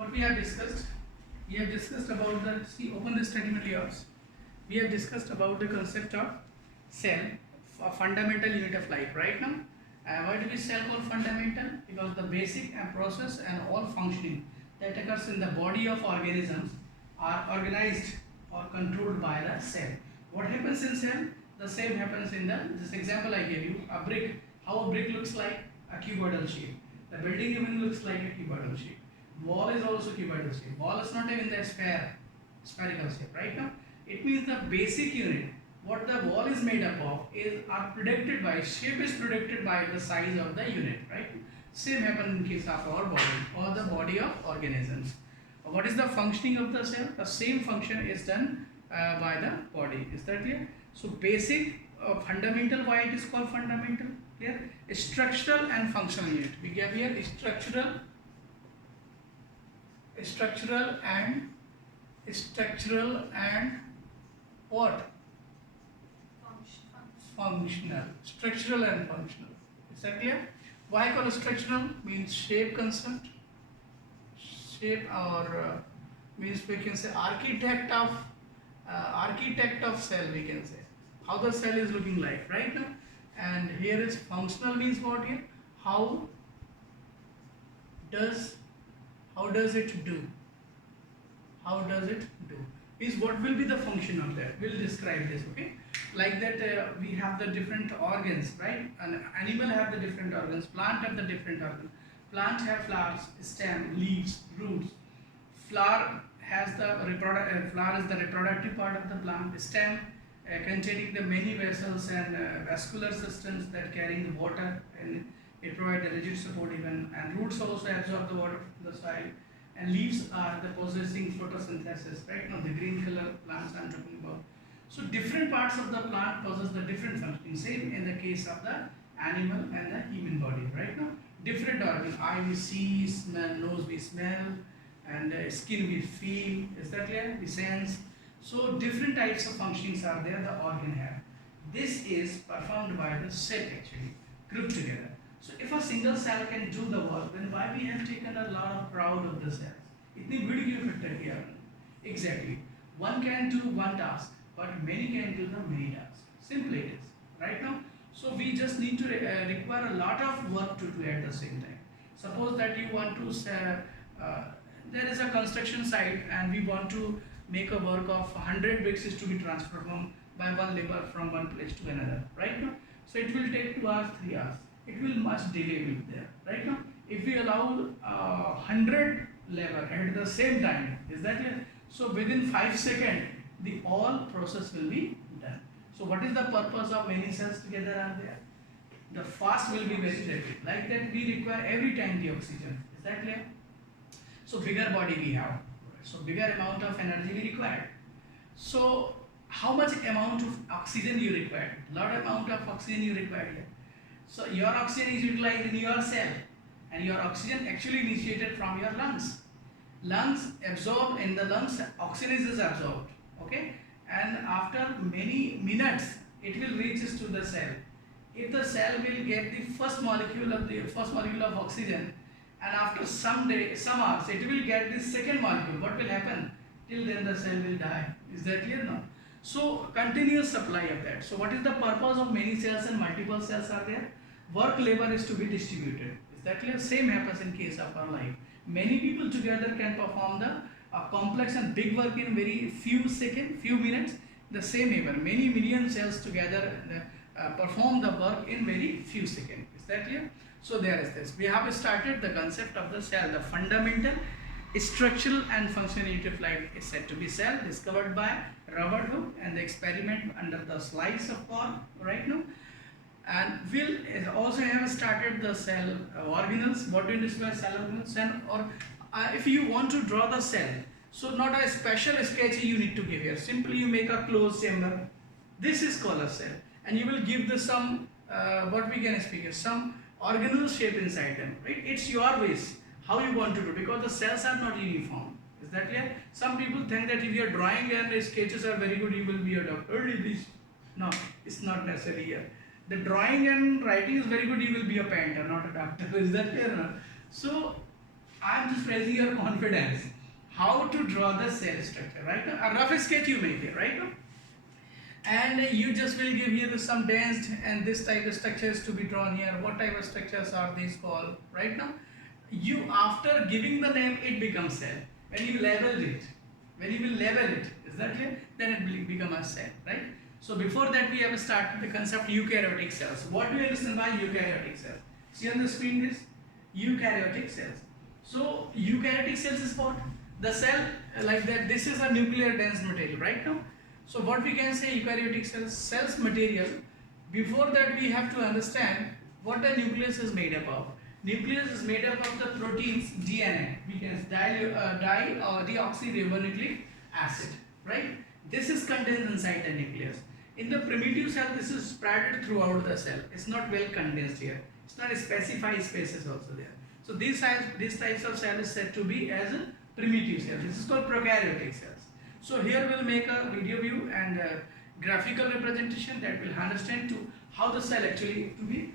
what we have discussed about the, see, open the study materials. We have discussed about the concept of cell, a fundamental unit of life, right now. Why do we cell called fundamental? Because the basic and process and all functioning that occurs in the body of organisms are organized or controlled by the cell. What happens in cell? The same happens in the, this example I gave you, a brick. How a brick looks like? A cuboidal shape. The building even looks like a cuboidal shape. Wall is also cuboidal shape. Wall is not even the spherical shape, right now. It means the basic unit, what the wall is made up of, are predicted by, shape is predicted by the size of the unit, right? Same happens in case of our body or the body of organisms. What is the functioning of the cell? The same function is done by the body. Is that clear? So basic, fundamental, why it is called fundamental? Clear? Structural and functional unit. We have here structural and what? Functional. Structural and functional. Is that clear? Why called structural? Means shape concept. Shape or means we can say architect of cell, we can say. How the cell is looking like, right now. And here is functional means what here? How does it do? How does it do? Is what will be the function of that? We'll describe this, okay? Like that, we have the different organs, right? An animal have the different organs. Plant have the different organs. Plant have flowers, stem, leaves, roots. Flower has the flower is the reproductive part of the plant. Stem containing the many vessels and vascular systems that carrying the water, and it provides the rigid support even. And roots also absorb the water from the soil. And leaves are the possessing photosynthesis, right? Now the green color plants I'm talking about. So different parts of the plant possess the different functioning. Same in the case of the animal and the human body, right? Now different organs. Eye we see, smell, nose we smell, and skin we feel. Is that clear? We sense. So different types of functionings are there the organ have. This is performed by the cell actually, grouped together. So if a single cell can do the work, then why we have taken a lot of crowd of the cells? इतनी बड़ी क्यों इकट्ठा किया हमने? Exactly. One can do one task, but many can do the many tasks. Simple it is, right now. So we just need to require a lot of work to do at the same time. Suppose that you want to there is a construction site and we want to make a work of 100 bricks is to be transferred by one labor from one place to another, right now. So it will take 2 hours, 3 hours. It will much delay will be there, right now. If we allow 100 labor at the same time, is that clear? So within 5 seconds, the all process will be done. So what is the purpose of many cells together are there? The fast will be very rapid. Like that, we require every time the oxygen. Is that clear? So bigger body we have. So bigger amount of energy we require. So how much amount of oxygen you require? Lot amount of oxygen you require here. So your oxygen is utilized in your cell, and your oxygen actually initiated from your lungs. Lungs absorb, in the lungs oxygen is absorbed, okay, and after many minutes it will reaches to the cell. If the cell will get the first molecule of oxygen, and after some hours it will get the second molecule, what will happen? Till then the cell will die. Is that clear now? So continuous supply of that. So what is the purpose of many cells and multiple cells are there? Work labor is to be distributed. Is that clear? Same happens in case of our life. Many people together can perform the complex and big work in very few seconds, few minutes. The same happen. Many million cells together perform the work in very few seconds. Is that clear? So there is this. We have started the concept of the cell, the fundamental, structural and functional unit of life is said to be cell, discovered by Robert Hooke, and the experiment under the slice of corn, right now. And we'll also have started the cell organelles. What do you mean by cell organelles? And or if you want to draw the cell, so not a special sketch you need to give here. Simply you make a closed chamber. This is called a cell, and you will give this some what we can speak is some organelle shape inside them. Right? It's your ways how you want to do, because the cells are not uniform. Is that clear? Some people think that if your drawing and sketches are very good, you will be a doctor. No, it's not necessary here. The drawing and writing is very good, you will be a painter, not a doctor. Is that clear? No? So I'm just raising your confidence. How to draw the cell structure, right? A rough sketch you make it, right? And you just will give here some dense and this type of structures to be drawn here. What type of structures are these called, right now? You, after giving the name, it becomes cell. When you level it, when you will level it, is that clear? Then it will become a cell, right? So before that we have started the concept eukaryotic cells. What do you understand by eukaryotic cells? See on the screen this eukaryotic cells. So eukaryotic cells is what? The cell like that. This is a nuclear dense material, right now. So what we can say eukaryotic cells material. Before that we have to understand what the nucleus is made up of. Nucleus is made up of the proteins DNA. We can di or deoxyribonucleic acid, right? This is contained inside the nucleus. In the primitive cell, this is spread throughout the cell. It's not well condensed here. It's not specified spaces also there. So these types of cell is said to be as a primitive cell. This is called prokaryotic cells. So here we'll make a video view and a graphical representation that will understand to how the cell actually to be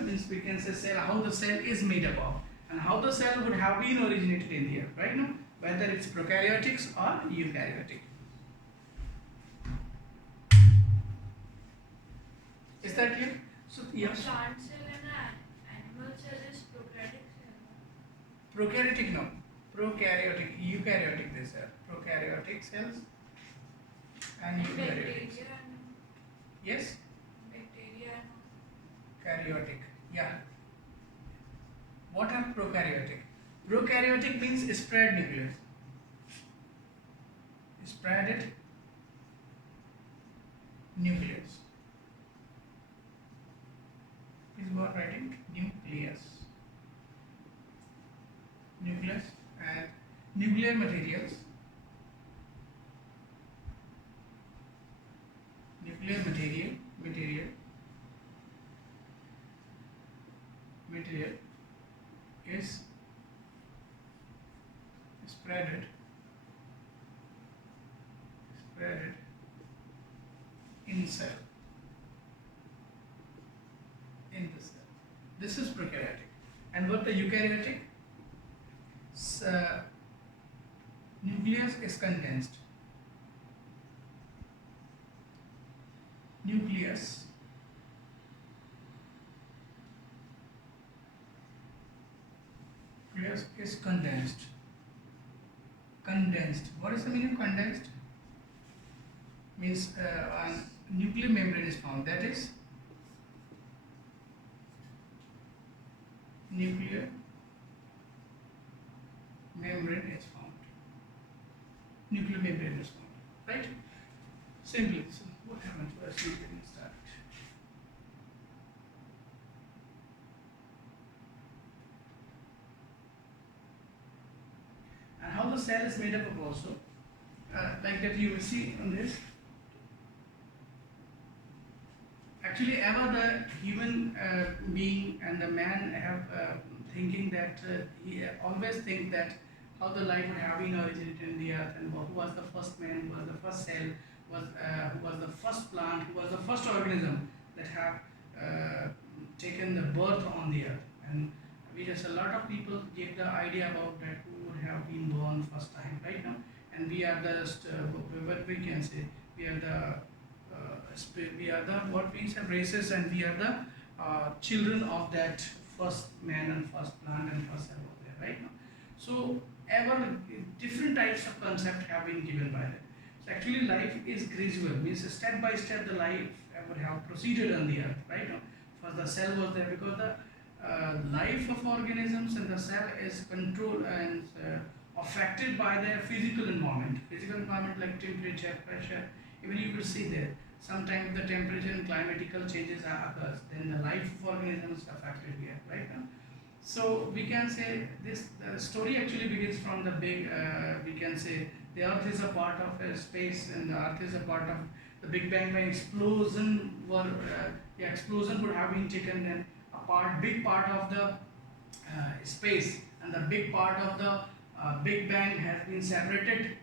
means we can say cell, how the cell is made up of and how the cell would have been originated in here, right now, whether it's prokaryotics or eukaryotic. Is that clear? So yes. Plant cell and animal cell is prokaryotic cell. Prokaryotic no. Prokaryotic, eukaryotic they are. Prokaryotic cells and eukaryotic. Bacteria. Yes? Bacteria. Karyotic. Yeah. What are prokaryotic? Prokaryotic means spread nucleus. Spreaded nucleus. Is what writing nucleus. Nucleus and nuclear materials. Nuclear material is spreaded in cell. In the cell. This is prokaryotic. And what the eukaryotic? Nucleus is condensed. Nucleus is condensed. Condensed. What is the meaning of condensed? Means a nuclear membrane is found. That is nuclear membrane is found. Nuclear membrane is found. Right? Simply. So what happened to us? We didn't start. And how the cell is made up of also, like that you will see on this. Actually, ever the human being and the man have thinking that he always think that how the life would have been originated in the earth and who was the first man, who was the first cell, who was the first plant, who was the first organism that have taken the birth on the earth. And we just a lot of people give the idea about that who would have been born first time right now, and we are the what we can say we are the what we say races, and we are the children of that first man and first plant and first cell over there right now. So ever different types of concept have been given by that. So actually life is gradual, means step by step the life would have proceeded on the earth right now. First the cell was there because the life of organisms and the cell is controlled and affected by their physical environment. Physical environment like temperature, pressure, even you will see there. Sometimes the temperature and climatical changes occurs, then the life of organisms is affected here, right now. So we can say this the story actually begins from the big, we can say the earth is a part of a space and the earth is a part of the Big Bang. When explosion were, the explosion would have been taken then big part of the space, and the big part of the Big Bang has been separated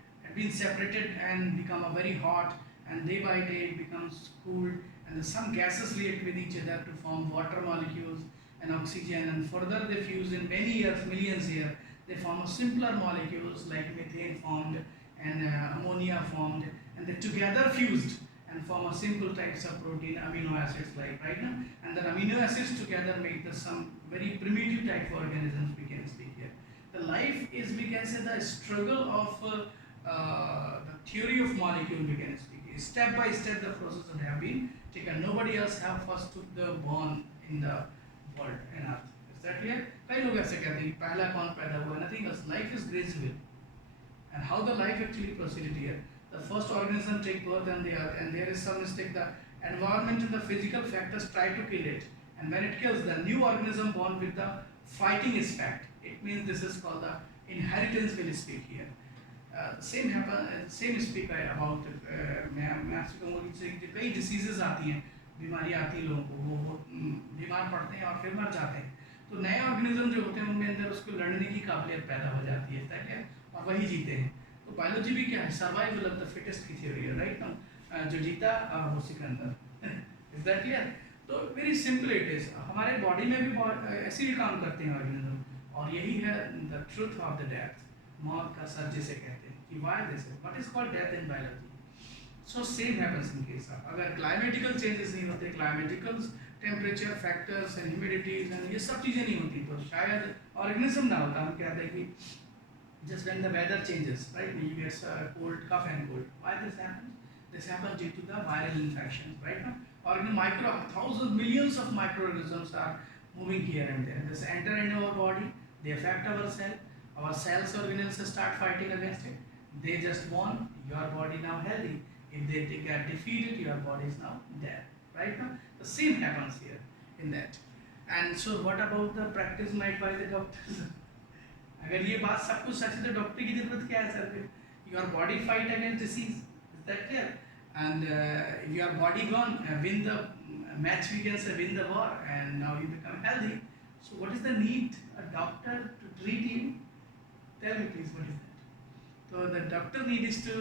and become a very hot, and day by day it becomes cooled, and some gases react with each other to form water molecules and oxygen, and further they fuse in many years, millions years, They form a simpler molecules like methane formed and ammonia formed, and they together fused and form a simple types of protein amino acids like right now. And then amino acids together make the some very primitive type of organisms we can speak here. The life is, we can say, the struggle of the theory of molecule we can speak. Step by step the process would have been taken. Nobody else have first took the born in the world and earth. Is that clear? कई लोग ऐसे कहते हैं पहला कौन पैदा हुआ, nothing else. Life is gradual. And how the life actually proceeded here. The first organism take birth and there is some mistake. The environment and the physical factors try to kill it. And when it kills, the new organism born with the fighting aspect. It means this is called the inheritance will speak here. Same happen, same speak about मैं आपसे कहूँगा कि कई diseases आती हैं, बीमारियाँ आती हैं लोगों को, वो बीमार पड़ते हैं और फिर मर जाते हैं. तो नए ऑर्गेनिज्म जो होते हैं उनके अंदर उसको लड़ने की काबिलियत पैदा हो जाती है, ताकि और वही जीते हैं. तो बायोलॉजी भी क्या है, सर्वाइवल ऑफ द फिटेस्ट की थ्योरी है, राइट ना. जो जीता वो सिकंदर. Is that clear? तो वेरी सिंपल इट इज. हमारे बॉडी में भी बहुत ऐसे ही काम करते हैं ऑर्गेनिज्म, और यही है the truth of the death. मौत का सर जिसे कहते हैं कि why this is what is called death in biology. So same happens in case of अगर क्लाइमेटिकल चेंजेस नहीं होते, climatical temperature factors and humidities and ये सब चीज़ें नहीं होती, तो शायद ऑर्गेनिज्म ना होता. हम कहते हैं कि just when the weather changes, right, you get cold, cough and cold. Why this happens? This happens due to the viral infections, right now. Or in micro, thousands, millions of microorganisms are moving here and there. This enter into our body, they affect our cell. Our cells organelles start fighting against it. They just born, your body now healthy. If they get defeated, your body is now dead, right now. The same happens here in that. And so what about the practice made by the doctors? अगर ये बात सब कुछ सच है तो doctor की जरूरत क्या है सर? फिर your body fight against disease. Is that clear? And your body gonna win the match, we can say win the war, and now you become healthy. So what is the need a doctor to treat you? Tell me please, what is that? तो the doctor need is to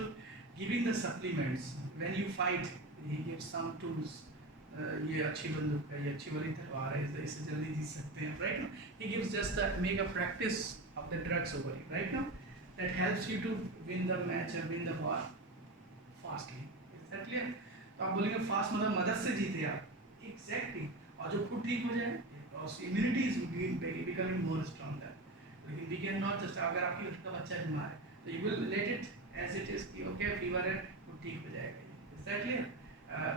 giving the supplements. When you fight he gives some tools. ये अच्छी बंदूक है, ये अच्छी वाली तलवार है, इससे जल्दी जीत सकते हैं, राइट ना. He gives just make a practice of the drugs over you, right now, that helps you to win the match or win the war fastly. Is that clear? तो आप बोलेंगे फास्ट मतलब मदद से जीते आप. एग्जैक्टली. और जो खुद ठीक हो जाए, immunity is becoming more stronger. लेकिन वी कैन नॉट जस्ट, अगर आपकी लड़का बच्चा बीमार है तो you will let it as it is कि ओके फीवर है, वो ठीक हो जाएगा. Is that clear?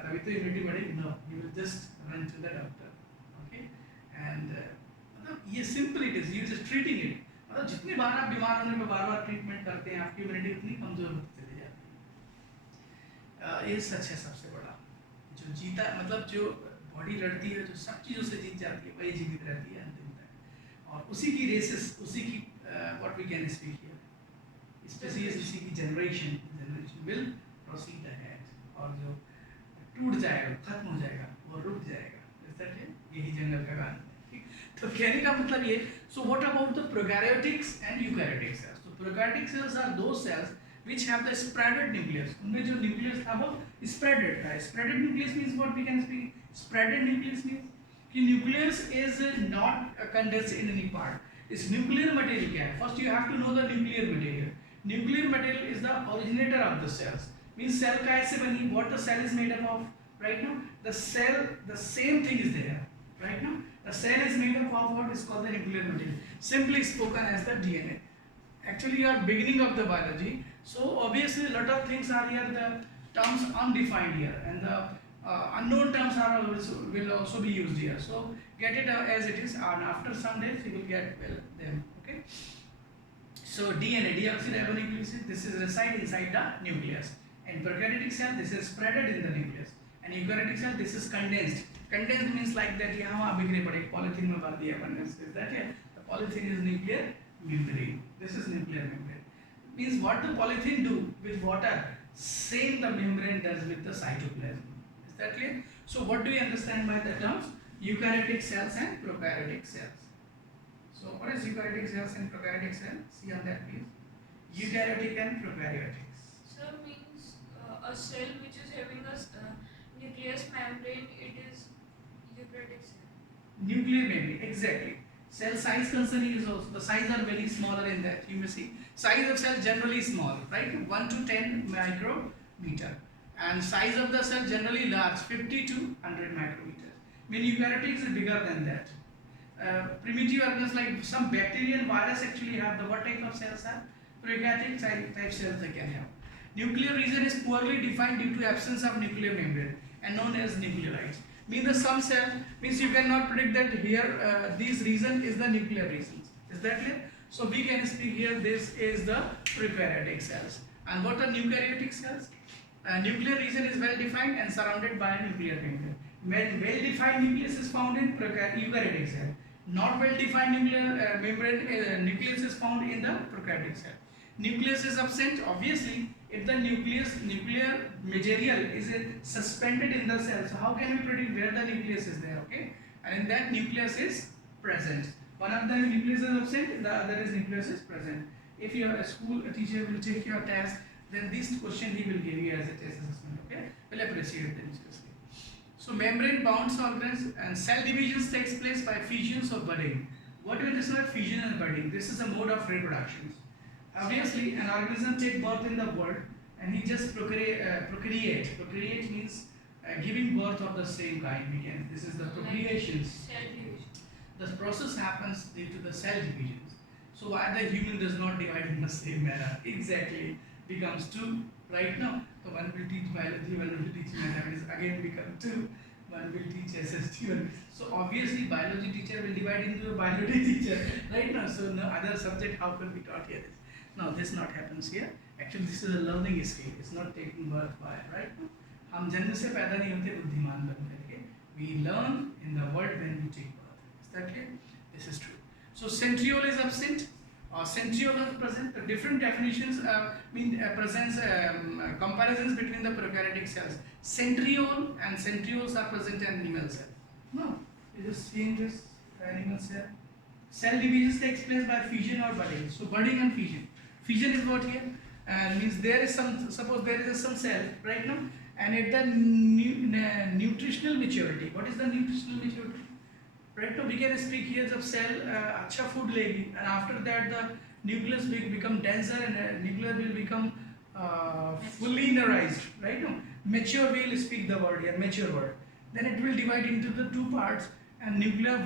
तभी तो इम्यूनिटी बढ़ेगी. No, you will just run to the doctor. Okay. And मतलब ये simple it is, you just treating it. मतलब जितनी बार आप बीमार होने पे बार बार ट्रीटमेंट करते हैं, आपकी इम्यूनिटी उतनी कमजोर होती चली जाती है. ये सच है सबसे बड़ा. जो जीता मतलब जो बॉडी लड़ती है, जो सब चीज़ों से जीत जाती है, वही जीवित रहती है अंतिम तक. और उसी की रेसेस, उसी की what we can speak here, species उसी की जनरेशन विल प्रोसीड अहेड. और जो टूट जाएगा, खत्म हो जाएगा, वो रुक जाएगा. यही जंगल का गाना. तो कहने का मतलब ये. So what about the prokaryotics and eukaryotic cells? So prokaryotic cells are those cells which have the spreaded nucleus. उनमें जो nucleus था वो spreaded है. Spreaded nucleus means what we can speak. Spreaded nucleus means कि nucleus is not condensed in any part. इस nuclear material क्या है? First you have to know the nuclear material. Nuclear material is the originator of the cells. Means cell कैसे बनी? What the cell is made up of? Right now, the cell, the same thing is there. Right now, the cell is made up of what is called the nuclear material, simply spoken as the DNA. Actually, you are beginning of the biology, so obviously a lot of things are here. The terms undefined here, and the unknown terms are also, will also be used here. So get it as it is, and after some days you will get them. Okay. So DNA, deoxyribonucleic, this is reside inside the nucleus. And prokaryotic cell, this is spreaded in the nucleus. And eukaryotic cell, this is condensed. Condensed means like that यहाँ वहाँ बिखरे पड़े, polythene में भर दिया condensed. Is that it? The polythene is nuclear membrane. This is nuclear membrane. Means what the polythene do with water, same the membrane does with the cytoplasm. Is that clear? So what do you understand by the terms eukaryotic cells and prokaryotic cells? So what is eukaryotic cells and prokaryotic cells? See on that please. Eukaryotic and prokaryotic. So means a cell which is having a nucleus membrane, it is eukaryotic cell. Nuclear membrane, exactly. Cell size concern is also, the size are very smaller in that, you may see. Size of cell generally small, right? 1 to 10 micrometer. And size of the cell generally large, 50 to 100 micrometers. Mean eukaryotic is bigger than that. Primitive organisms like some bacteria and virus actually have the what type of cells are? Prokaryotic type cells they can have. Nuclear region is poorly defined due to absence of nuclear membrane and known as nucleolites. Means the some cell means you cannot predict that here this region is the nuclear regions. Is that clear? So we can speak here this is the prokaryotic cells. And what are eukaryotic cells? Nuclear region is well defined and surrounded by a nuclear membrane. When well defined nucleus is found in eukaryotic cell. Not well defined nuclear membrane nucleus is found in the prokaryotic cell. Nucleus is absent, obviously. If the nuclear material is suspended in the cell, so how can we predict where the nucleus is there? Okay, and in that nucleus is present. One of the nucleus is absent, the other is nucleus is present. If your school teacher will take your test, then this question he will give you as a test assessment. Okay, will appreciate them seriously. So membrane bound organs and cell divisions takes place by fissions or budding. What do we describe fission and budding? This is a mode of reproduction. Obviously, an organism takes birth in the world and he just procreate. Procreate means giving birth of the same kind. This is the procreations. Cell division. The process happens due to the cell divisions. So why the human does not divide in the same manner? Exactly, becomes two. Right now, so one will teach biology, one will teach mathematics. Again, become two. One will teach SST. So obviously, biology teacher will divide into a biology teacher. Right now, so no other subject. How can we taught here this? Now this not happens here. Actually, this is a learning skill. It's not taking birth by right. हम जन्म से पैदा नहीं होते बुद्धिमान बन करके. We learn in the world when we take birth. Is that clear? This is true. So centriole is absent or centriole is present. The different definitions presents comparisons between the prokaryotic cells. Centriole and centrioles are present in animal cell. No, you just seeing this animal cell. Cell division takes place by fission or budding. So budding and fission. Fission is what here? Means there is some, suppose there is some cell right now, and at the nutritional maturity. What is the nutritional maturity? Right now we can speak here of cell अच्छा food legi, and after that the nucleus will become denser and nucleus will become fully mineralized. Right now, mature we will speak the word here, mature word. Then it will divide into the two parts, and nuclear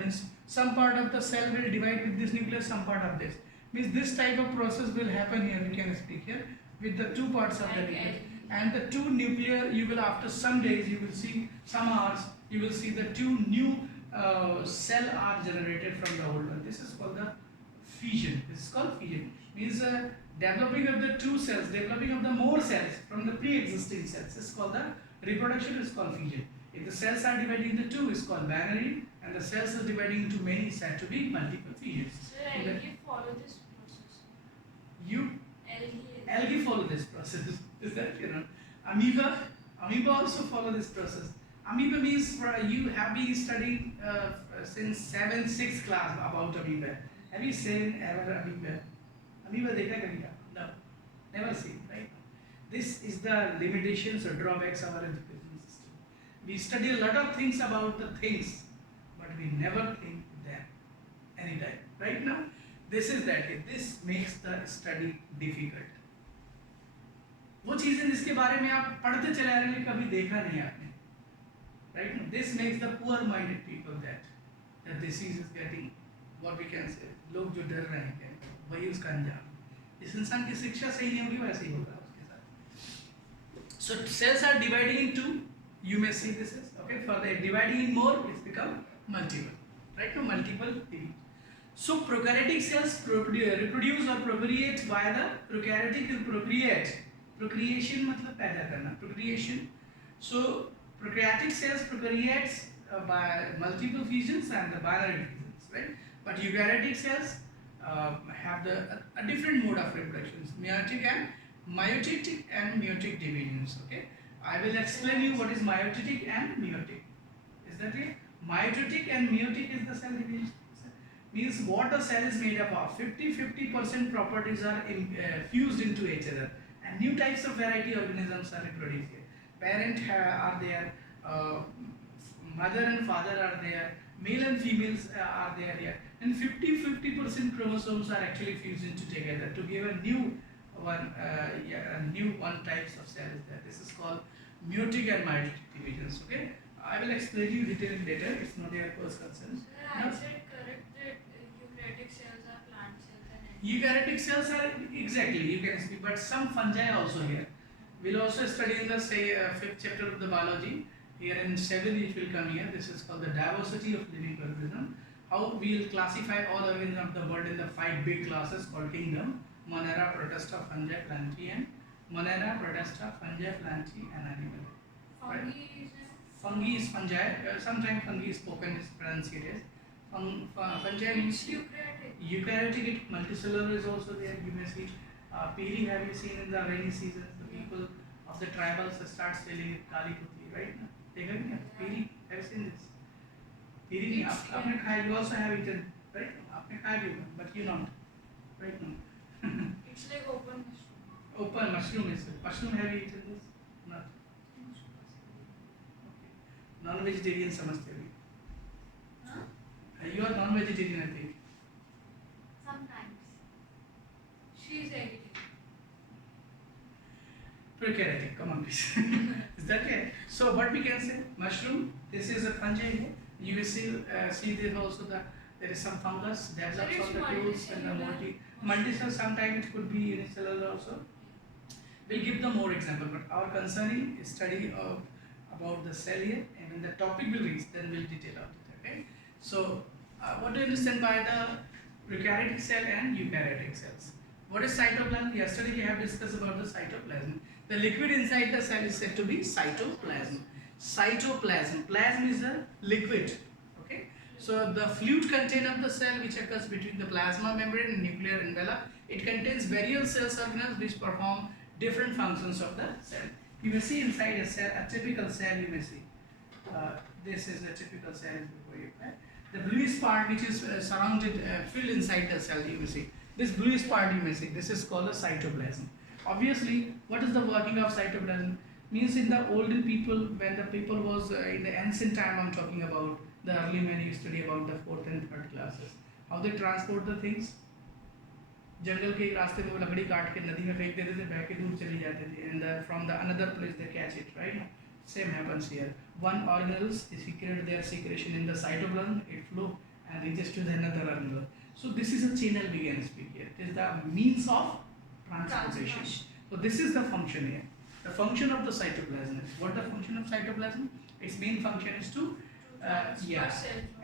means some part of the cell will divide with this nucleus, some part of this. Means this type of process will happen here, we can speak here, with the two parts of the nucleus. And the two nuclear, you will after some days, you will see, some hours, you will see the two new cell are generated from the old one. This is called the fission. This is called fission. Means developing of the two cells, developing of the more cells from the pre-existing cells. This is called the reproduction, is called fission. If the cells are dividing into two, it's called binary, and the cells are dividing into many, said to be multiple fissions. So algae follow this process. You Algae. follow this process. Is that amoeba also follow this process. Amoeba means you have been studying since 7th, 6th class about amoeba. Have you seen ever amoeba? Amoeba dekha kabhi? No, never seen. Right? This is the limitations or drawbacks of our education system. We study a lot of things about the things, but we never think them anytime. Right now, this is that. This makes the study difficult. वो चीजें जिसके बारे में आप पढ़ते चले आ रहे हैं कभी देखा नहीं आपने. Right now, this makes the poor-minded people that disease is getting what we can say. लोग जो डर रहे हैं वही उसका अंजाम. इस इंसान की शिक्षा सही नहीं होगी वैसे ही होगा उसके साथ. So cells are dividing in two. You may see this is okay. For the dividing in more, it's become multiple. Right now, multiple division. So prokaryotic cells reproduce or procreate via the prokaryotic will procreate. Procreation मतलब पैदा करना. Procreation. So prokaryotic cells procreates by multiple fissions and the binary fissions, right? But eukaryotic cells have a different mode of reproduction, meiotic and meiotic divisions. Okay, I will explain you what is meiotic and meiotic. Is that clear? Meiotic and meiotic is the cell division. Means what a cell is made up of. 50% properties are fused into each other, and new types of variety organisms are reproduced here. Parent are there, mother and father are there, Male and females are there here, and 50% chromosomes are actually fusing together to give a new one, a new one types of cell is there. This is called meiotic and mitotic divisions. Okay, I will explain you detail later. It's not your first concern. Sir, I Now, said correct that eukaryotic cells are plant cells and animal eukaryotic cells are exactly you can see, but some fungi also here. We'll also study in the fifth chapter of the biology. Here in 7 it will come here. This is called the diversity of living organism. How we will classify all organisms of the world in the 5 big classes called kingdom: Monera, Protista, Fungi, Plantae, and Monera, Protista, Fungi, Plantae, and animal. fungi is Fungi is fungi. Sometimes fungi is spoken is pronunciated. Fungi means eukaryotic. eukaryotic. Multicellular is also there. You may see. Peri, have you seen in the rainy season? The people of the tribals start selling it kali putli, right? देखा नहीं पेरी, have you seen this? पेरी नहीं आपने खाया, you also have eaten, right? आपने खाया भी होगा, but you not, right? No. It's like open mushroom. Open mushroom is it? Mushroom, have you eaten this? Not. Okay. Non-vegetarian समझते हो? Huh? You are non-vegetarian, I think. Sometimes. She is vegetarian. Prokaryotic, come on please. Is that it? So what we can say, mushroom, this is a fungi here. You will see there also there is some fungus develops So on the it's roots and the multicellular. multicellular, sometimes it could be unicellular also. We'll give them more example, but our concern is study of about the cell here, and when the topic will reach, then we'll detail out it, okay? So what do you understand by the prokaryotic cell and eukaryotic cells? What is cytoplasm? Yesterday we have discussed about the cytoplasm. The liquid inside the cell is said to be cytoplasm. Cytoplasm. Plasm is a liquid. Okay. So the fluid content of the cell which occurs between the plasma membrane and nuclear envelope, it contains various cell organelles which perform different functions of the cell. You may see inside a cell, a typical cell you may see. This is a typical cell before you. Right? The bluish part which is surrounded, filled inside the cell you may see. This bluish part you may see, this is called a cytoplasm. Obviously, what is the working of cytoplasm? Means in the olden people, when the people was in the ancient time, I'm talking about the early men you study about the 4th and 3rd classes. How they transport the things? जंगल के रास्ते में वो लकड़ी काट के नदी में फेंक देते थे, बह के दूर चली जाते थे, and from the another place they catch it, right? Same happens here. One organelles is secreted their secretion in the cytoplasm, it flow and reaches to the another organelle. So this is a channel we can speak here. It is the means of transportation. So this is the function here. The function of the cytoplasm is what the function of cytoplasm? Its main function is to yeah,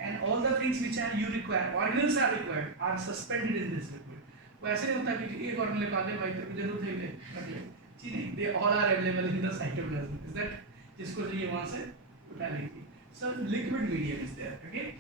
and all the things which are you require, organelles are required, are suspended in this liquid. वो ऐसे नहीं होता कि एक organelle निकाल ले भाई तेरे को जरूरत है ले रख ले, जी नहीं, they all are available in the cytoplasm. Is that जिसको चाहिए वहाँ से उठा लेगी. So liquid medium is there. Okay.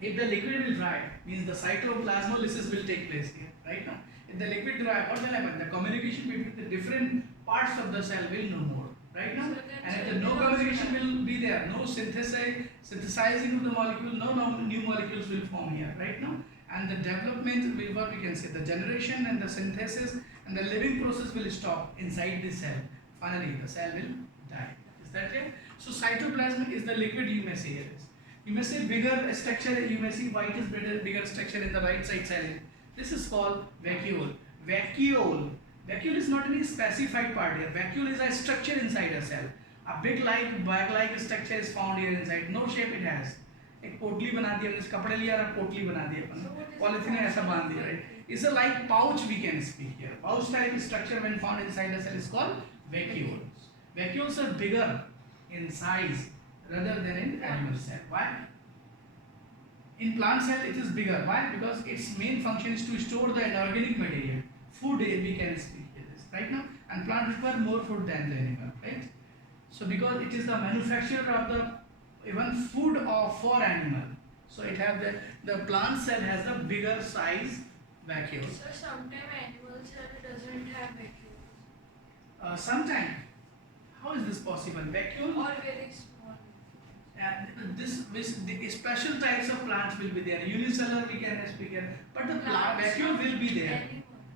If the liquid will dry, means the cytoplasmolysis will take place here, right now. If the liquid dry, what will happen? The communication between the different parts of the cell will no more, right now. And if the no communication will be there, no synthesizing of the molecule, no new molecules will form here, right now. And the development will, what we can say, the generation and the synthesis and the living process will stop inside the cell. Finally, the cell will die. Is that it? So cytoplasm is the liquid you may say it is. You may say bigger structure, you may see white is bigger structure in the right side cell. This is called vacuole. Vacuole. Vacuole is not any specified part here. Vacuole is a structure inside a cell. A bag-like structure is found here inside. No shape it has. एक पोटली बना दी हमने, कपड़े लिया और पोटली बना दी अपन, polythene में ऐसा बांध दिया, right? It's a like pouch we can speak here. Pouch type structure when found inside a cell is called vacuoles. Vacuoles are bigger in size rather than in animal cell. Why? In plant cell it is bigger. Why? Because its main function is to store the inorganic material. Food we can speak here this right now, and plant require more food than the animal, right? So because it is the manufacturer of the even food for animal, so it have the plant cell has a bigger size vacuole. So sometimes animal cell doesn't have vacuole. Sometime, how is this possible? Vacuole. Or very small. And the special types of plants will be there. Unicellular we can speak here, but the vacuole will be there.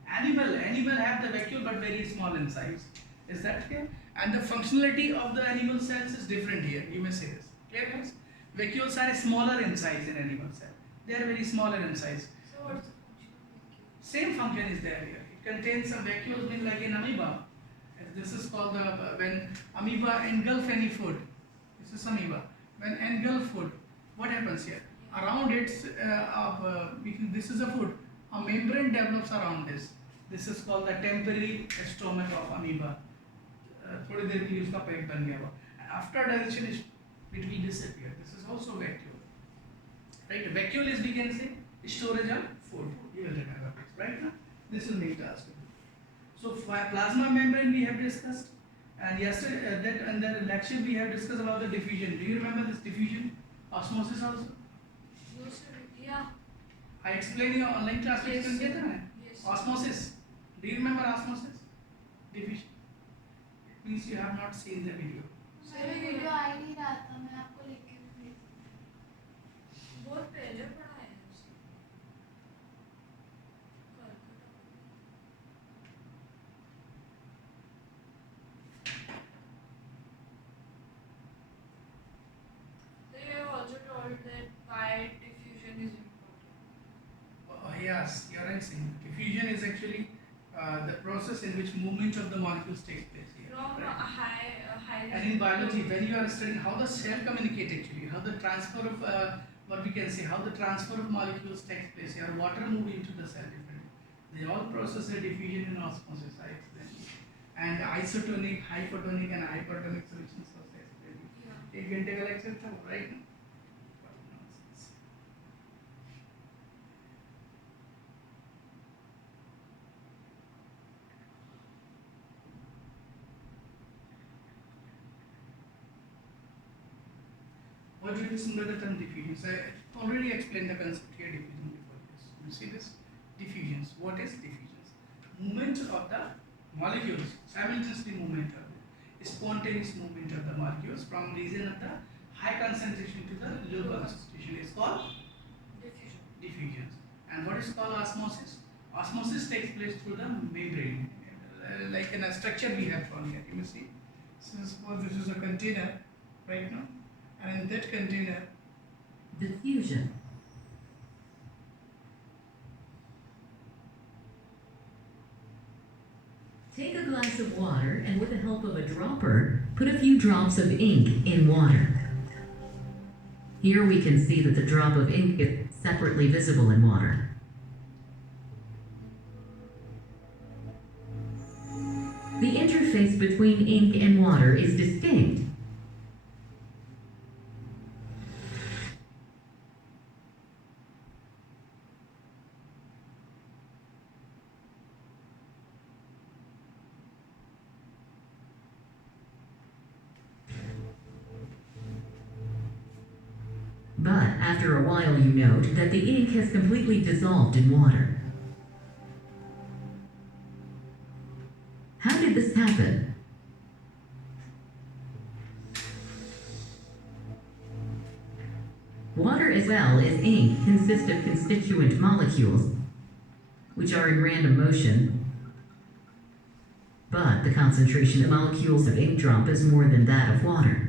Animal have the vacuole but very small in size. Is that clear? And the functionality of the animal cells is different here. You may say this. Clear guys? Vacuoles are smaller in size in animal cell. They are very smaller in size. So what's the function of vacuole? Same function is there here. It contains some vacuoles, mean like an amoeba. This is called the when amoeba engulf any food. This is amoeba. When engulf food, what happens here? Around its this is a food. A membrane develops around this. This is called the temporary stomach of amoeba. थोड़ी देर के लिए उसका पेट बन गया हुआ. After digestion, it will disappear. This is also vacuole. Right? Vacuole is, we can say, storage of food. You will remember this, right? Now, this is neat task. So plasma membrane we have discussed, and yesterday that under lecture we have discussed about the diffusion. Do you remember this diffusion? Osmosis also. No, sir. Yeah. I explained your online class में Yes, explain किया था ना? Yes. Osmosis. Do you remember osmosis? Diffusion. It means you have not seen the video. मेरे video आ ही नहीं रहा था मैं आपको लिख के भी भेज दूँ। बहुत पहले पढ़ा है उसे। So you have also told that why diffusion is important. Yes, you are right. Saying diffusion is actually the process in which movement of the molecules takes place here. From Right? high And in biology, when you are studying how the cell communicate actually, how the transfer of what we can say, how the transfer of molecules takes place here, water move into the cell differently. They all process a diffusion and osmosis. I explained. And isotonic, hypotonic, and hypertonic solutions also explained. Yeah. 1 घंटे का lecture था, right? What do you listen to the term diffusions? I already explained the concept here, diffusion before this. You see this? Diffusions. What is diffusions? Movement of the molecules, simultaneously movement of the spontaneous movement of the molecules from region of the high concentration to the low concentration is called Diffusion. diffusions. And what is called osmosis? Osmosis takes place through the membrane, like in a structure we have shown here. You may see. So suppose this is a container right now, and in that container, Diffusion. Take a glass of water and with the help of a dropper, put a few drops of ink in water. Here we can see that the drop of ink is separately visible in water. The interface between ink and water is distinct. But after a while you note that the ink has completely dissolved in water. How did this happen? Water as well as ink consist of constituent molecules, which are in random motion, but the concentration of molecules of ink drop is more than that of water.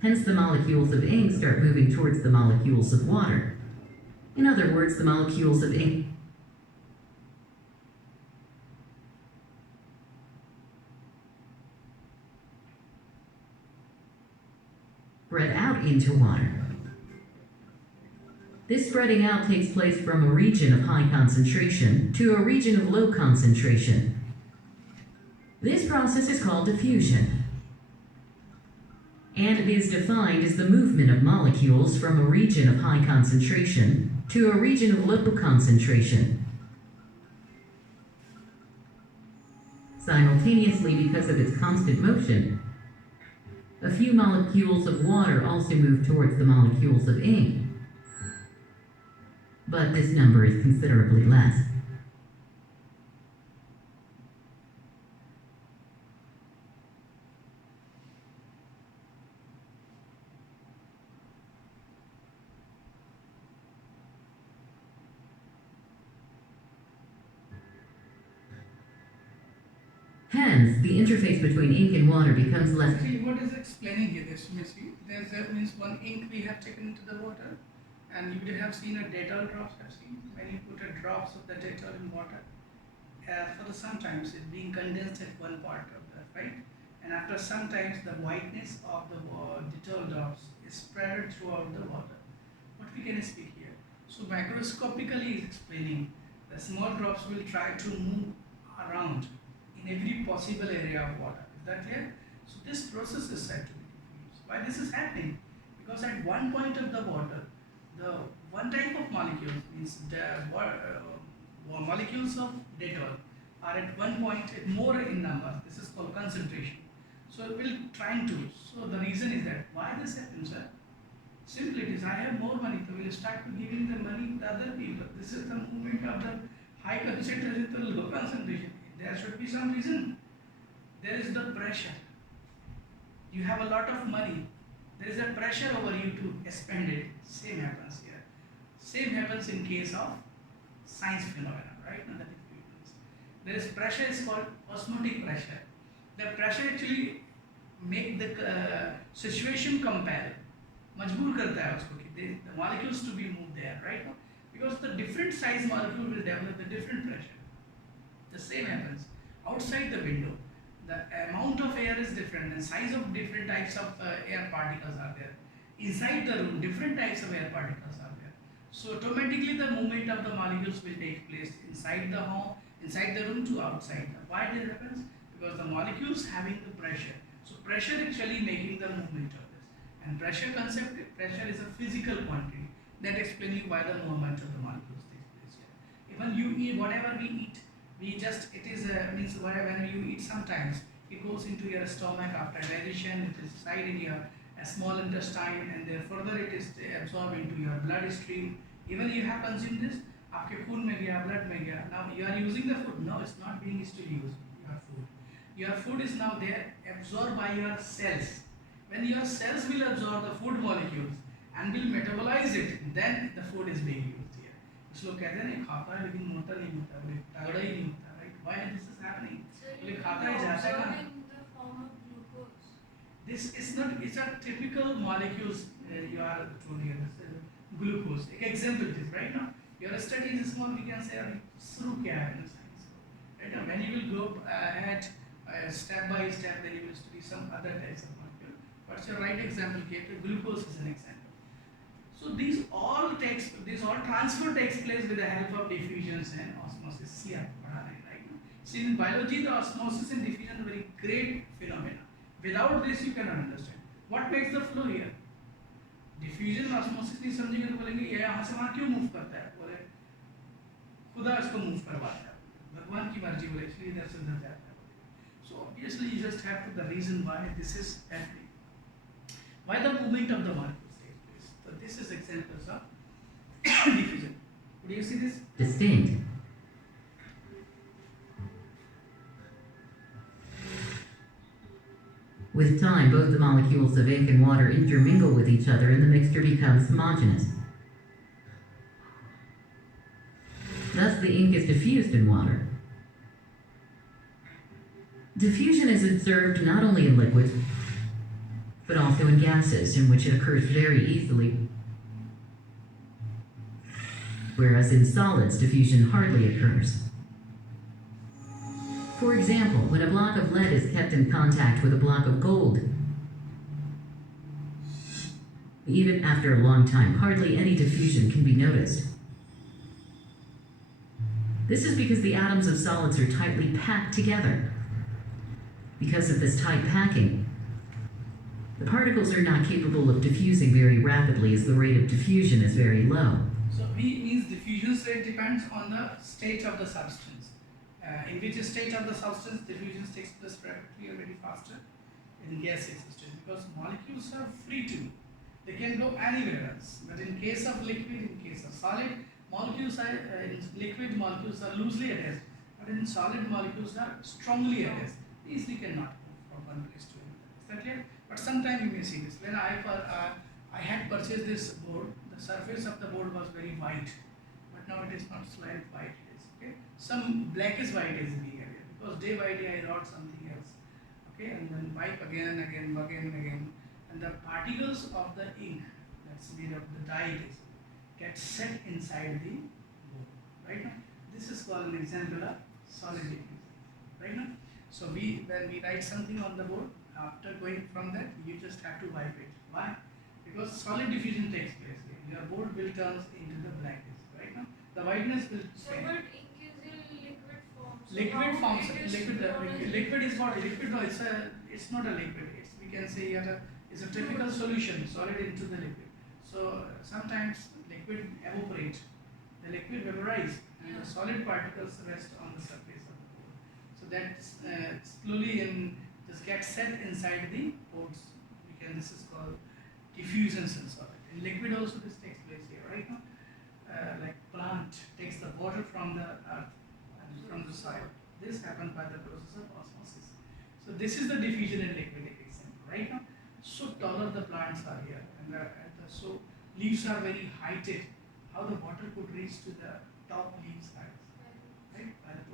Hence, the molecules of ink start moving towards the molecules of water. In other words, the molecules of ink spread out into water. This spreading out takes place from a region of high concentration to a region of low concentration. This process is called diffusion, and it is defined as the movement of molecules from a region of high concentration to a region of low concentration, simultaneously because of its constant motion. A few molecules of water also move towards the molecules of ink, but this number is considerably less. Hence, the interface between ink and water becomes less. Actually, what is explaining here? This means there's a, means one ink we have taken into the water, and you would have seen a Dettol drops. Have seen when you put a drops of the Dettol in water, for the sometimes it being condensed at one part of that, right? And after sometimes the whiteness of the Dettol drops is spread throughout the water. What we can speak here? So macroscopically is explaining the small drops will try to move around in every possible area of water. Is that clear? So this process is said to be diffuse. Why this is happening? Because at one point of the water, the one type of molecules means the molecules of Dettol are at one point more in number. This is called concentration. So it will trying to. So the reason is that why this happens, sir? Simply it is I have more money, so we will start giving the money to other people. This is the movement of the high concentration to low concentration. There should be some reason. There is the pressure. You have a lot of money. There is a pressure over you to spend it. Same happens here. Same happens in case of science phenomena, right? Now that is there is pressure is called osmotic pressure. The pressure actually make the situation compel. मजबूर करता है उसको कि the molecules to be moved there, right? Because the different size molecule will develop the different pressure. The same happens outside the window. The amount of air is different and size of different types of air particles are there. Inside the room, different types of air particles are there. So automatically the movement of the molecules will take place inside the home, inside the room to outside. Why this happens? Because the molecules having the pressure. So pressure actually making the movement of this. And pressure concept, pressure is a physical quantity that explaining why the movement of the molecules takes place here. Even you eat, whatever we eat, it is means whatever you eat sometimes, it goes into your stomach after digestion, it is inside in your small intestine and then further it is absorbed into your bloodstream. Even you have consumed this, आपके खून में गया, blood में गया. Now you are using the food. No, it's not being still used. Your food. Your food is now there, absorbed by your cells. When your cells will absorb the food molecules and will metabolize it, then the food is being used here. कुछ लोग कहते हैं नहीं खाता है लेकिन मोटा नहीं होता, बोले तगड़ा ही नहीं होता, right? Why this is happening? So बोले it खाता will है be जाता है absorbed ना. in the form of glucose. This is not. It's a typical molecules you are told here. This is glucose. एक example is right now. Your study is small. We can say शुरू क्या है in science, right? Now when you will go ahead step by step, then you will study some other types of molecule. What's your right example here? Glucose is an example. So these all transfer takes place with the help of diffusions and osmosis. See, right? See, in biology, the osmosis and diffusion are very great phenomena. Without this, you cannot understand. What makes the flow here? Diffusion and osmosis नहीं समझेंगे तो बोलेंगे ये यहाँ से वहाँ क्यों move करता है? बोले खुदा इसको move करवाता है. भगवान की मर्जी बोले इसलिए इधर से उधर जाता है. So obviously you just have to the reason why this is happening. Why the movement of the molecules takes place. So this is examples of diffusion. Would you see this? Distinct. With time, both the molecules of ink and water intermingle with each other and the mixture becomes homogeneous. Thus, the ink is diffused in water. Diffusion is observed not only in liquids, but also in gases, in which it occurs very easily, whereas in solids, diffusion hardly occurs. For example, when a block of lead is kept in contact with a block of gold, even after a long time, hardly any diffusion can be noticed. This is because the atoms of solids are tightly packed together. Because of this tight packing, the particles are not capable of diffusing very rapidly as the rate of diffusion is very low. So V means diffusion rate depends on the state of the substance. In which state of the substance diffusion takes place rapidly or very faster? In gaseous state, because molecules are free to move. They can go anywhere else. But in case of liquid, in case of solid, molecules are in liquid molecules are loosely attached, but in solid molecules are strongly attached. Easily cannot move from one place to another. Is that clear? But sometimes you may see this. When I had purchased this board, the surface of the board was very white, but now it is not slight white. It is okay. Some blackish white is being added Suppose day by day I wrote something else, okay, and then wipe again and again, and the particles of the ink that's made of the dye get set inside the board, right now. This is called an example of solid diffusion, right now. So when we write something on the board, after going from that, you just have to wipe it. Why? Because solid diffusion takes place here. Your board will turn into the blackness, right now. The whiteness will So, stay. but ink is in liquid form. So Liquid how forms, it is liquid, stored in liquid is what? Liquid, no, it's not a liquid. We can say it's a typical solution, solid into the liquid. So sometimes liquid evaporate, the liquid vaporize, and the solid particles rest on the surface of the board. So that slowly just gets set inside the boards. This is called diffusion in solid. In liquid also this takes place here, right now. Like plant takes the water from the earth and from the soil. This happens by the process of osmosis. So this is the diffusion in liquid example, right now. So taller the plants are here, and so leaves are very heighted. How the water could reach to the top leaves heights, right? By the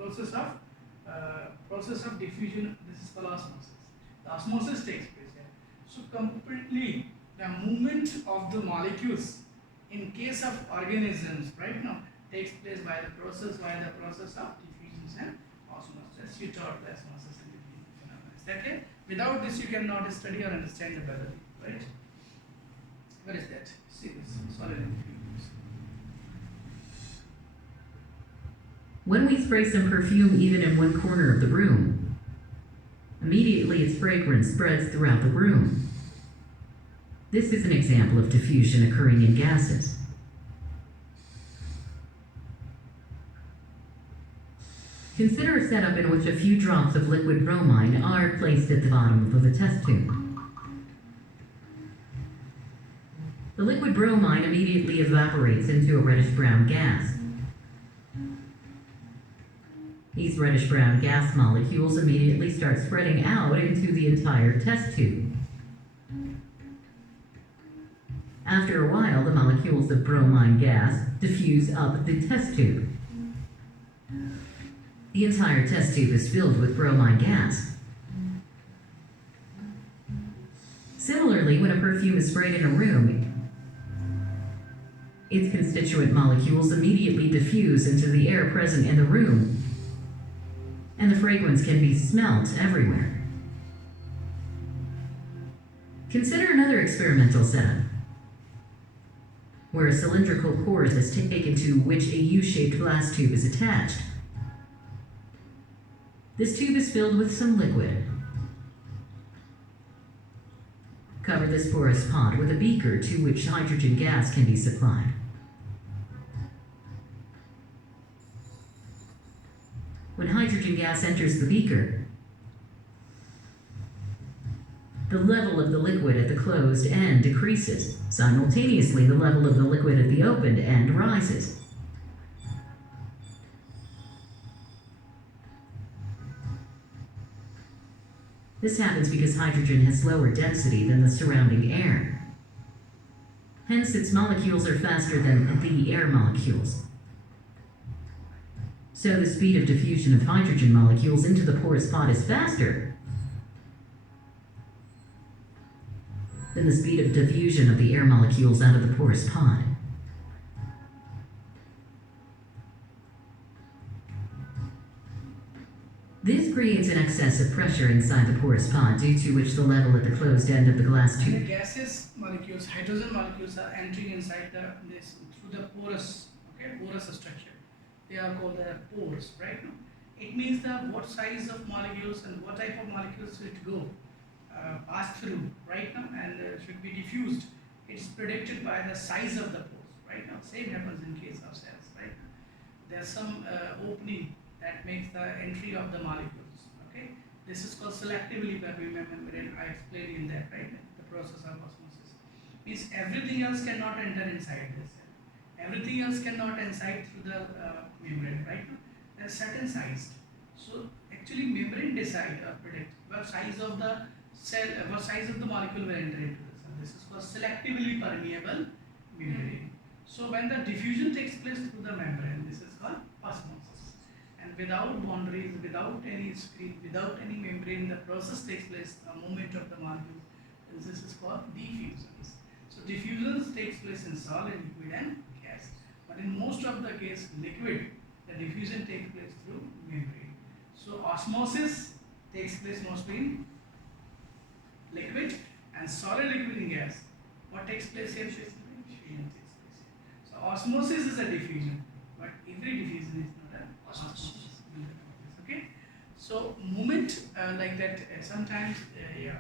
process of diffusion, this is called osmosis. The osmosis takes place here. So completely the movement of the molecules in case of organisms right now takes place by the process of diffusion and osmosis. You taught the osmosis and diffusion phenomena. Is that clear? Without this you cannot study or understand the biology, right? What is that? See this solid and diffusion. When we spray some perfume even in one corner of the room, immediately its fragrance spreads throughout the room. This is an example of diffusion occurring in gases. Consider a setup in which a few drops of liquid bromine are placed at the bottom of a test tube. The liquid bromine immediately evaporates into a reddish-brown gas. These reddish-brown gas molecules immediately start spreading out into the entire test tube. After a while, the molecules of bromine gas diffuse up the test tube. The entire test tube is filled with bromine gas. Similarly, when a perfume is sprayed in a room, its constituent molecules immediately diffuse into the air present in the room, and the fragrance can be smelt everywhere. Consider another experimental setup, where a cylindrical core is taken to which a U-shaped glass tube is attached. This tube is filled with some liquid. Cover this porous pod with a beaker to which hydrogen gas can be supplied. When hydrogen gas enters the beaker, the level of the liquid at the closed end decreases. Simultaneously, the level of the liquid at the opened end rises. This happens because hydrogen has lower density than the surrounding air. Hence, its molecules are faster than the air molecules. So the speed of diffusion of hydrogen molecules into the porous pod is faster than the speed of diffusion of the air molecules out of the porous pod. This creates an excess of pressure inside the porous pod, due to which the level at the closed end of the glass And the tube. gases molecules, hydrogen molecules are entering inside this through the porous structure. They are called the pores, right now. It means that what size of molecules and what type of molecules should go pass through right now and should be diffused. It's predicted by the size of the pores, right now. Same happens in case of cells, right now. There's some opening that makes the entry of the molecules, okay. This is called selectively permeable membrane. I explained in that, right? The process of osmosis means everything else cannot enter inside this cell. Everything else cannot inside through the membrane, right? They're certain sized. So actually membrane decide or predict what size of the cell, what size of the molecule will enter into the cell. This is called selectively permeable membrane. So when the diffusion takes place through the membrane, this is called osmosis. And and without boundaries, without any screen, without any membrane, the process takes place, a movement of the molecule. This is called diffusions. So diffusions takes place in solid, liquid and gas. But in most of the case, liquid, the diffusion takes place through membrane. So osmosis takes place mostly in liquid and solid, liquid and gas. What takes place here? Diffusion takes place. So osmosis is a diffusion, but every diffusion is not a osmosis. Okay. So movement like that sometimes yeah,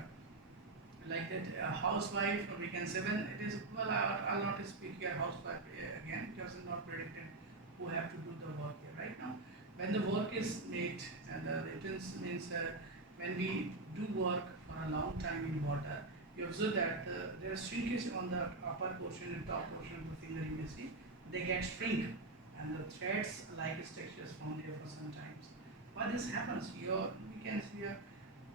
like that housewife, or we can say when it is, well, I'll not speak here housewife again because it's not predicted who have to do the work here right now. When the work is made, and it is means when we do work for a long time in water, you observe that there is shrinkage on the upper portion and top portion of the finger, you may see they get shrink, and the threads like structures found here for some times. Why this happens? We can see your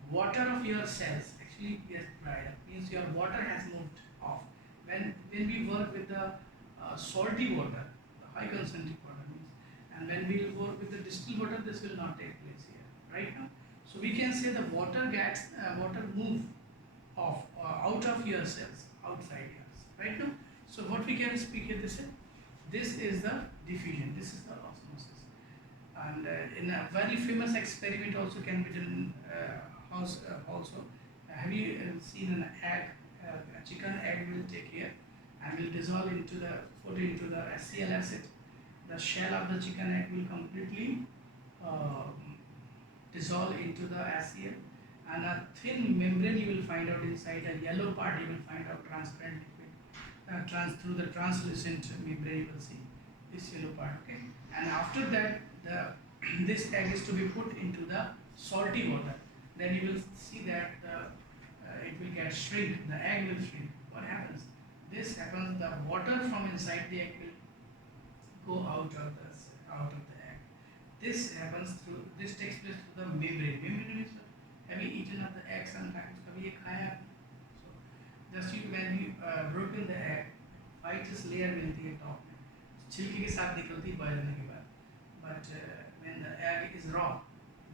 water of your cells actually gets dried up, means your water has moved off. When we work with the salty water, the high concentric water means, and when we work with the distilled water, this will not take place here right now. So we can say the water move off out of your cells, outside yours right now. So what we can speak here, this is the diffusion, this is the osmosis. And in a very famous experiment also can be done also. Have you seen an egg? A chicken egg will take here and will dissolve into the HCl acid. The shell of the chicken egg will completely dissolve into the HCl, and a thin membrane you will find out inside. A yellow part you will find out transparent liquid. Through the translucent membrane you will see this yellow part. Okay, and after that this egg is to be put into the salty water. Then you will see that it will get shrink. The egg will shrink. What happens? This happens. The water from inside the egg will go out of the egg. This happens through. This takes place through the membrane. Membrane means, have you eaten of the egg sometimes? कभी ये खाया है? So just when you broken the egg, white layer मिलती है top में, छिलके के साथ निकलती है boil होने के बाद. But when the egg is raw,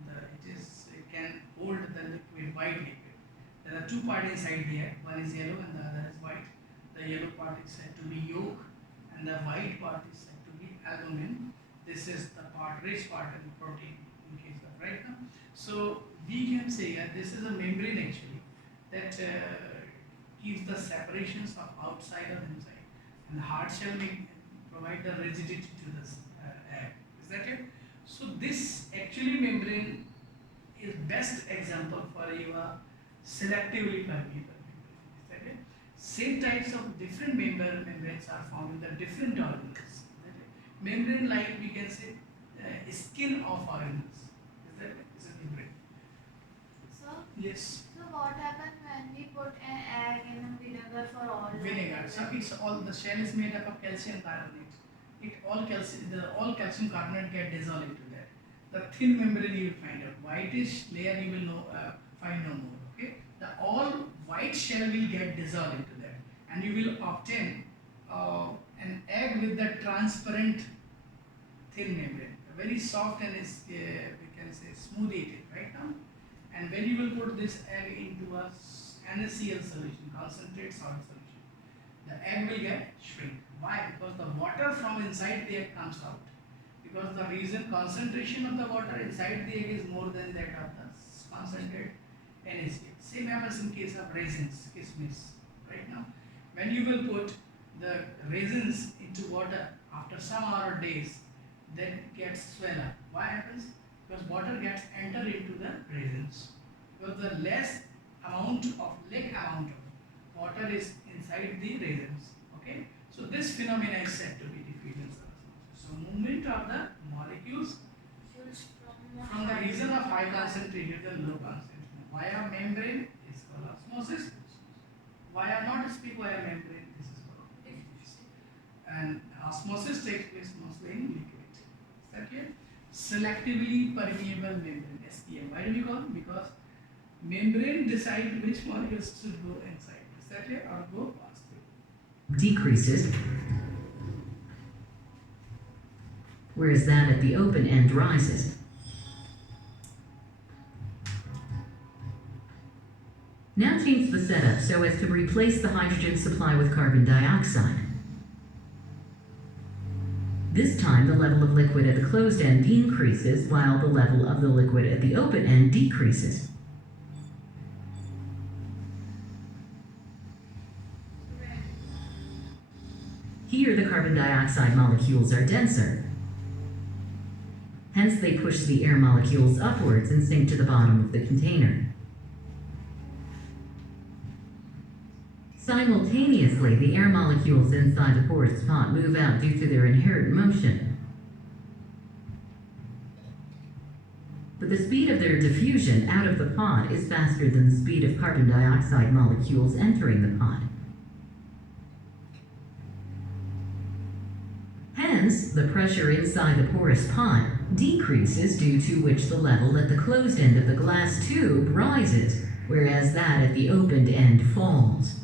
it can hold the liquid, white liquid. There are two parts inside the egg. One is yellow and the other is white. The yellow part is said to be yolk, and the white part is said to be albumin. This is the rich part in protein in case of right now. So we can say this is a membrane actually that gives the separations of outside and inside, and the hard shell may provide the rigidity to this egg. Is that it? So this actually membrane is best example for your selectively permeable membrane. Is that it? Same types of different membranes are found in the different organs. Is that it? Membrane like we can say skin of organs. Is that it? It's a membrane. So, Yes. so what happens when we put an egg in a vinegar for all? Vinegar. So it's all, the shell is made up of calcium carbonate. All calcium carbonate get dissolved into that. The thin membrane you will find out. Whitish layer you will find no more. Okay. The all white shell will get dissolved into that, and you will obtain an egg with the transparent thin membrane, very soft and is we can say smooth eating right now. And when you will put this egg into a NaCl solution, concentrate salt solution, the egg will get shrink. Why? Because the water from inside the egg comes out. Because the reason concentration of the water inside the egg is more than that of the concentrate NaCl. Same happens in case of raisins, kismis. Right now, when you will put the raisins into water after some hour or days, then gets swell up. Why happens? Because water gets entered into the raisins. Because the less amount of water is inside the raisins. Okay. So this phenomena is said to be diffusion osmosis. So movement of the molecules from the region of high concentration to low concentration via membrane is called osmosis. Via not speak via membrane, this is called diffusion. And osmosis takes place mostly in liquid. Is that clear? Selectively permeable membrane, SPM. Why do we call it? Because membrane decides which molecules should go inside. Is that clear? Or go past through. Decreases, whereas that at the open end rises. Now change the setup so as to replace the hydrogen supply with carbon dioxide. This time, the level of liquid at the closed end increases while the level of the liquid at the open end decreases. Here, the carbon dioxide molecules are denser. Hence, they push the air molecules upwards and sink to the bottom of the container. Simultaneously, the air molecules inside the porous pot move out due to their inherent motion. But the speed of their diffusion out of the pot is faster than the speed of carbon dioxide molecules entering the pot. Hence, the pressure inside the porous pot decreases, due to which the level at the closed end of the glass tube rises, whereas that at the opened end falls.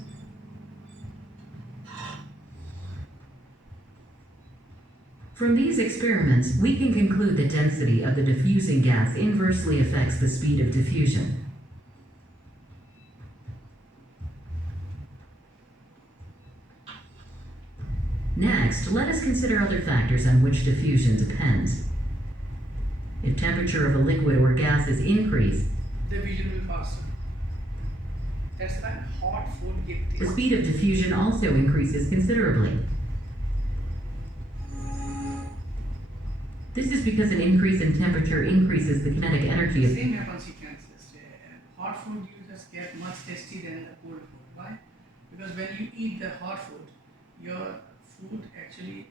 From these experiments, we can conclude the density of the diffusing gas inversely affects the speed of diffusion. Next, let us consider other factors on which diffusion depends. If temperature of a liquid or gas is increased, Diffusion will faster. That's why hot food gives the taste. speed of diffusion also increases considerably. This is because an increase in temperature increases the kinetic energy of Same happens, you can just hot food you just get much tasty than the cold food. Why? Because when you eat the hot food, your food actually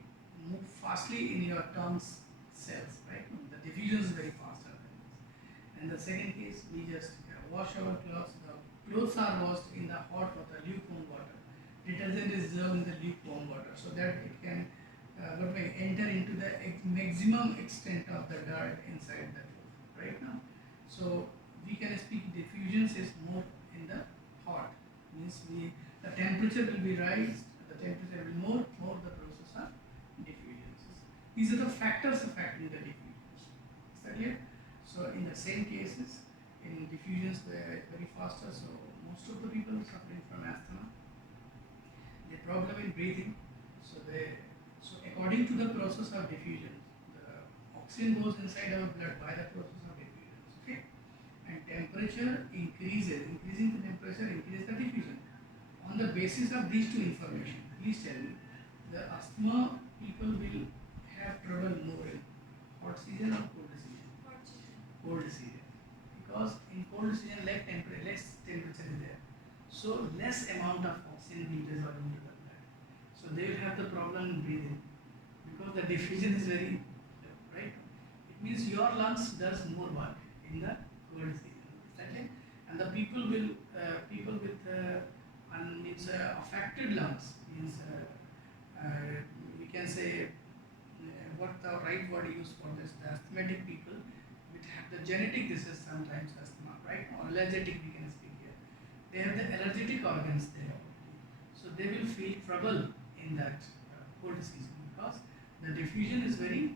move fastly in your tongue's cells, right? The diffusion is very faster than this. And the second case, we just wash our clothes. The clothes are washed in the hot water, lukewarm water. Detergent is dissolved in the lukewarm water, so that it can enter into the maximum extent of the dirt inside the cloth, right now. So we can speak diffusions is more in the hot, means the temperature will be raised, the temperature will more the process of diffusions. These are the factors affecting the diffusions. Is that clear? So in the same cases, in diffusions they are very faster, so most of the people suffering from asthma, the problem in breathing, so according to the process of diffusion, the oxygen goes inside our blood by the process of diffusion, okay? And temperature increasing the temperature increases the diffusion. On the basis of these two information, please tell me, the asthma people will have trouble more in hot season or cold season? Cold season. Because in cold season less temperature is there. So less amount of oxygen will dissolve into the blood. So they will have the problem in breathing. Because the diffusion is very low, right? It means your lungs does more work in the cold season, exactly. And the people with affected lungs, means we can say what the right word used for this, the asthmatic people which have the genetic disease, sometimes asthma, right? Or allergic, we can speak here. They have the allergic organs there, so they will feel trouble in that cold season, because the diffusion is very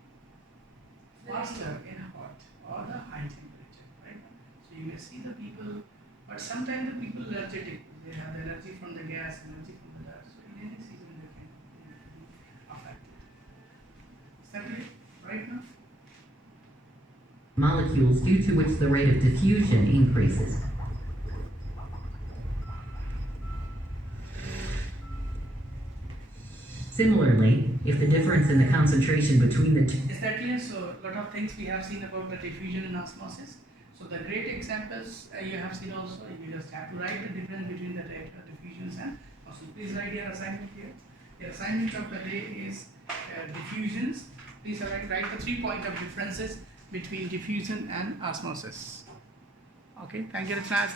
faster in hot or the high temperature, right? So you may see the people, but sometimes the people allergic, they have the allergy from the gas, allergy from the dust. So in any season they can be affected. Is that clear right now? molecules due to which the rate of diffusion increases. Similarly, if the difference in the concentration between the two Is that clear? So a lot of things we have seen about the diffusion and osmosis. So the great examples you have seen also. You just have to write the difference between the diffusions and osmosis. Please write your assignment here. Your assignment of the day is diffusions. Please write the 3 points of differences between diffusion and osmosis. Okay, thank you, Rachna.